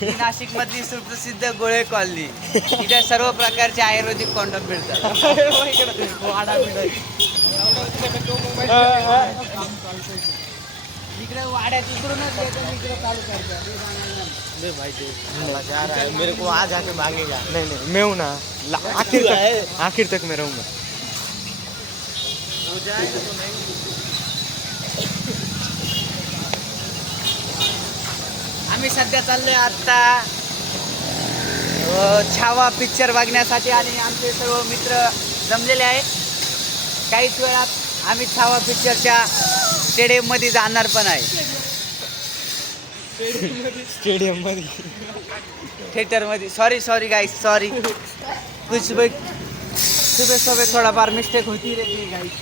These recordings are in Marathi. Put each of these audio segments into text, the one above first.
ही नाशिक मधली सुप्रसिद्ध गोळे कॉलनी. इथे सर्व प्रकारचे आयुर्वेदिक कॉन्डम मिळतात. इकडे वाड्यात उतरूनच इकडे चालू करतात. मेरे को आज आके मांगेगा. नहीं मैं हूँ ना, आखिर तक मैं रहूँगा. आम्ही सध्या चाललोय आता छावा पिक्चर बघण्यासाठी आणि आमचे सर्व मित्र जमलेले आहेत. काहीच वेळात आम्ही छावा पिक्चरच्या स्टेडियममध्ये जाणार पण आहे. स्टेडियम मध्ये, थिएटरमध्ये. सॉरी गाईस, सॉरी. कुछ भी सुबह थोड़ा बार मिस्टेक होती रहती है गाईस.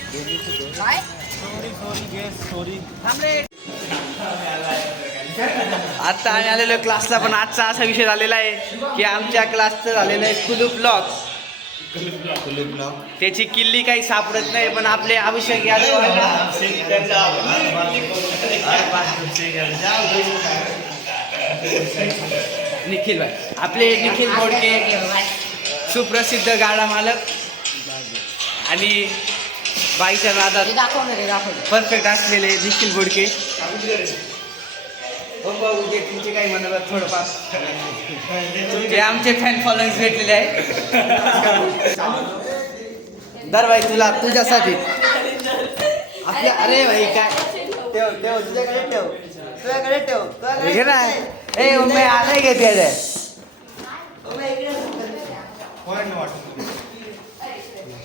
आता आम्ही आलेलो क्लासला, पण आजचा असा विषय झालेला आहे की आमच्या क्लासचं झालेलं आहे कुलूप लॉक. त्याची किल्ली काही सापडत नाही, पण आपले अभिषेक यादव निखिल भाई, आपले निखिल मोडके सुप्रसिद्ध गाडा मालक आणि बाईच्या नादात परफेक्ट असलेले निखिल बोडके. तुमचे काही म्हणतात थोडंफार ते आमचे फॅन फॉलोईंग भेटलेले आहे. दर भाई तुझ्यासाठी आपल्या. अरे भाई काय ठेव तुझ्याकडे ठेव घे ना. ए उमे आलंय घे त्याचे.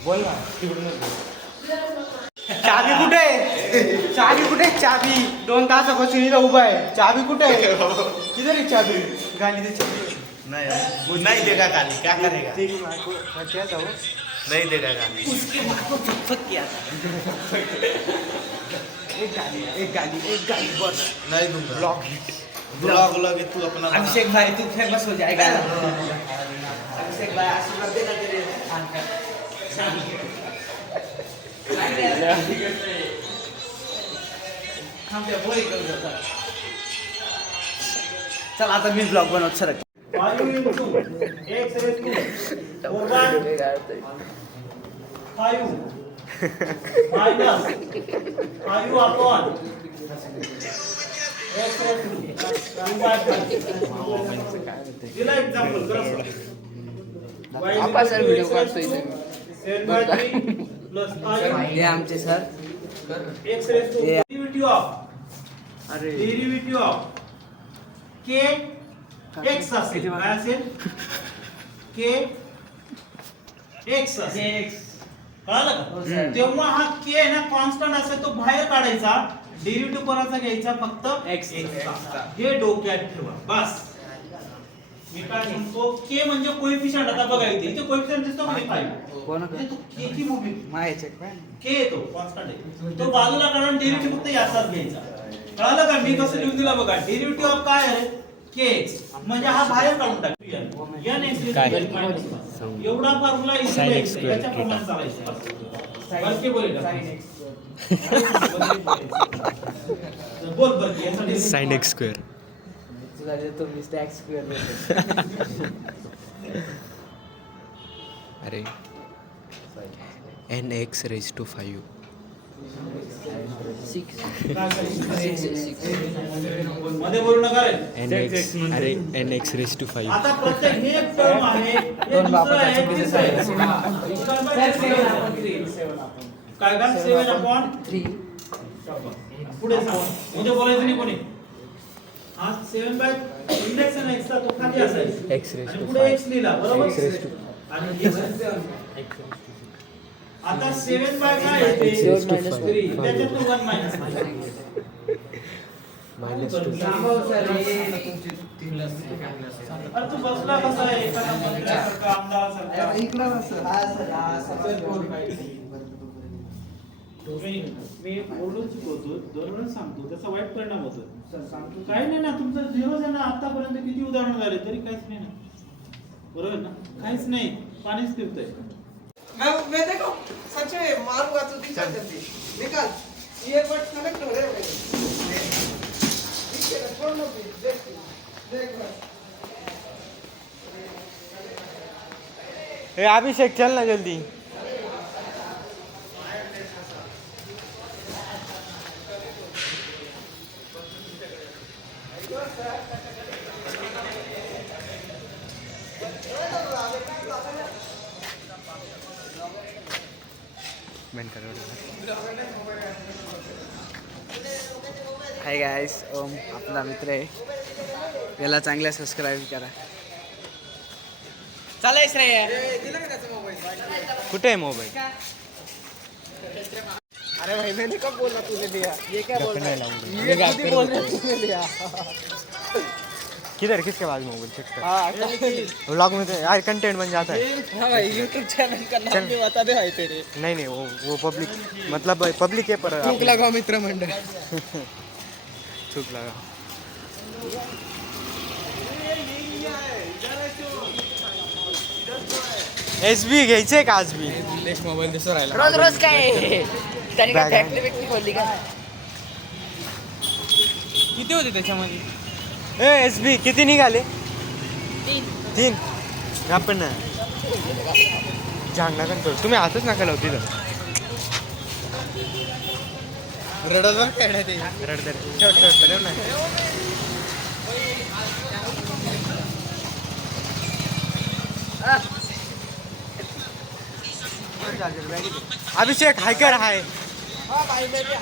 बोल ना. चाबी कुठे चाबी 2 तासापासून इथं उभा आहे. चाबी कुठे आहे? किधर आहे चाबी? गाली दे चाबी. नहीं देगा गाली, क्या करेगा? क्या जाओ. नहीं देगा गाली. उसके माँ को झटपट किया. एक गाली बस. नहीं दूंगा. ब्लॉक ब्लॉग लगे तू अपना. अभिषेक भाई तू फेमस हो जाएगा. अभिषेक भाई आशीर्वाद देना तेरे. चल आता मी ब्लॉग बनवत सर. आपा सर व्हिडिओ काढतोय इथे. हे आमचे सर. अरे डेरिव्हेटिव्ह ऑफ के एक्स असेल. काय असेल? के एक्स असेल. कळालं का? तेव्हा हा के आहे ना कॉन्स्टंट असेल तो बाहेर काढायचा. डेरिव्हेटिव्ह कोणाचा घ्यायचा? फक्त एक्स चा. हे डोक्यात ठेवा बस. मी काय म्हणतो के म्हणजे कोएफिशियंट. आता बघा इथे कोएफिशियंट दिसतो म्हणजे 5. कोण तो के ची मूव्ही मायाचे के येतो कॉन्स्टंट आहे. तो बाजूला काढून डेरिव्हेटिव्ह फक्त याचाच घ्यायचा. कळालं का? मी कसं लिहून दिला बघा. डेरिव्हेटिव्ह ऑफ काय आहे? kx म्हणजे हा बाहेर काढून टाकूया. n x एवढा फॉर्म्युला इथे याच्या प्रमाणे चालायचं. बाकी बोल का? बोल बरं यासाठी sin x square. तुला देतो मी स्टॅक स्क्वेअर देतो. अरे nx raised to 5. मध्ये बोलू नका रे. nx अरे nx raised to 5. आता प्रत्येक हे एक टर्म आहे. दोन बापाच्या चुकीचे काय का 7/3 पुढे म्हणजे बोलायचं नाही कोणी. हा 7 इंडेक्स आहे एक्स चा तो खाली असायचा. x raised आणि to पुढे 5. x लिहिला बरोबर. x raised to आणि आता 7 काय येते? 3 त्याच्यात 1 मायनस -2. अरे तू बसला कसा आहे? एका नंबरसारखा आमदारासारखा. इकडं बस. मी बोलून चुकवतो, दरवेळेस सांगतो त्याचा वाईट परिणाम होतो. काही नाही ना, तुमचं झिरोच आहे ना. आतापर्यंत किती उदाहरण झाले तरी काहीच नाही ना. बरोबर ना? काहीच नाही, पाणीच पिवतंय. मैं देखो सच में मारूंगा तो दिखा जल्दी निकाल ये बट कनेक्ट हो रहे हैं देख छोड़ लो देख देख ए अभिषेक चल ना जल्दी. हाय गाईस, ओम आपला मित्र आहे. याला चांगला सबस्क्राईब करा. चालायच रे. कुठे आहे मोबाईल? अरे भाई मैंने कब बोला तूने दिया? ये क्या बोल रहा है? लाऊंगा. ये खुद ही बोल रहा है तूने दिया. किधर किसके पास मोबाइल चेक कर. हाँ व्लॉग में तो यार कंटेंट बन जाता है. हाँ भाई यूट्यूब चैनल का नाम भी बता दे भाई तेरे. नहीं नहीं वो पब्लिक मतलब पब्लिक है पर थूक लगाओ मित्र मंडळ. थूक लगा. SB घ्यायचंय का आज बी? मोबाईल दिसतो राहिला. रोज रोज काय त्याने काय Bag आहे. फॅक्टरी बिक्टरी खोलली का? किती होते त्याच्यामध्ये? ए SB किती निघाले? 3. आपण झांग नका करू. तुम्ही हातच नका लावू तिथं. रडवर खेळण्यात ते. रडदर. ठेव ना. अभिषेक हाय कर हाय. हाँ भाई मैं भी